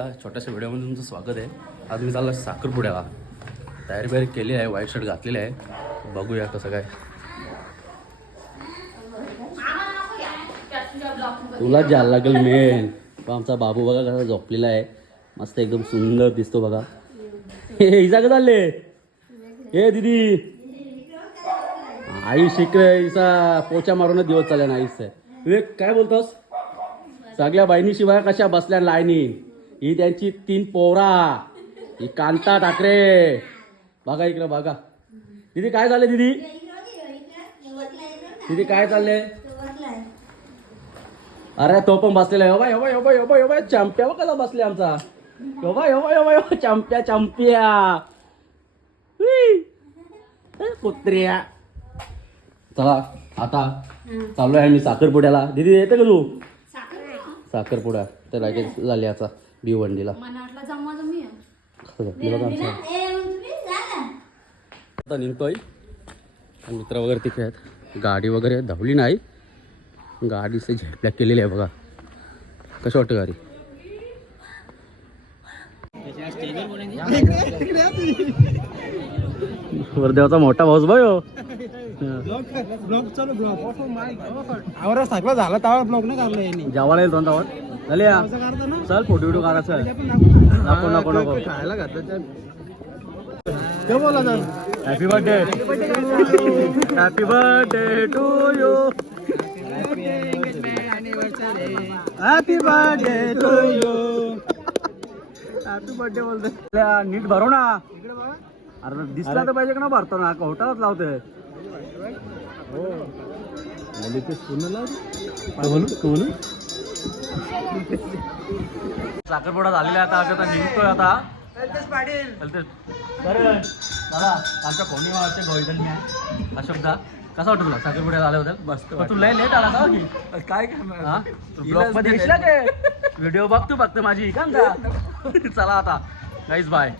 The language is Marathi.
आपल्या छोट्याशा व्हिडिओमध्ये तुमचं स्वागत आहे. आज मी चालला साखरपुड्याला. तयारी बियारी केली आहे, व्हाईट शर्ट घातलेली आहे. बघूया कसं काय. तुला जायला लागेल मेन. आमचा बाबू बघा कसा झोपलेला आहे, मस्त एकदम सुंदर दिसतो बघा. हे इजा का चालले हे दीदी आई शिकले इसा पोचा मारूनच दिवस चालला ना आईस. विवेक काय बोलतोस? सगळ्या बहिणी शिवाय कशा बसल्या लाईनी. ही त्यांची 3 पोरा, ही कांता ठाकरे. बघा इकडे बघा. दीदी काय चाललंय दीदी? दीदी काय चाललंय? अरे तो पण बसलेला आहे. Bye bye bye bye bye Champya कसा बसले आमचा. Bye bye bye Champya Champya कुत्र्या. चला आता चाललोय मी साखरपुड्याला. दीदी येते का तू? साखरपुडा तर लगेच झाली आता भिवंडीला. आता निघतोय. मित्र वगैरे तिथे आहेत. गाडी वगैरे धावली नाही, गाडीचे झेपल्या केलेली आहे बघा. कशी वाटतं गाडी? वरदेवाचा मोठा भाऊस भाई हो. झाला तावा ब्लॉग नाही काढला यांनी. जेवायला येईल दोन झाले चल फोटो व्हिडिओ काढायचा. नको नको नको खायला घातलं ते बोला तर. Happy birthday happy birthday to you happy birthday to you happy birthday बोलतोय. नीट भरो ना. अरे दिसला तर पाहिजे का ना भरतो ना. होटाच लावतोय. साखरपुडा झालेला आता. आता निघतोय आता. दादा आमच्या कोणी मावाचे गोल्डन आहे अशोकदा. कसा वाटतो तुला साखरपुड्यात आल्याबद्दल? मस्त. तू लय लेट आला का की काय? ब्लॉग मध्ये दिसला काय? व्हिडिओ बघ तू फक्त माझी का. चला आता गाईज बाय.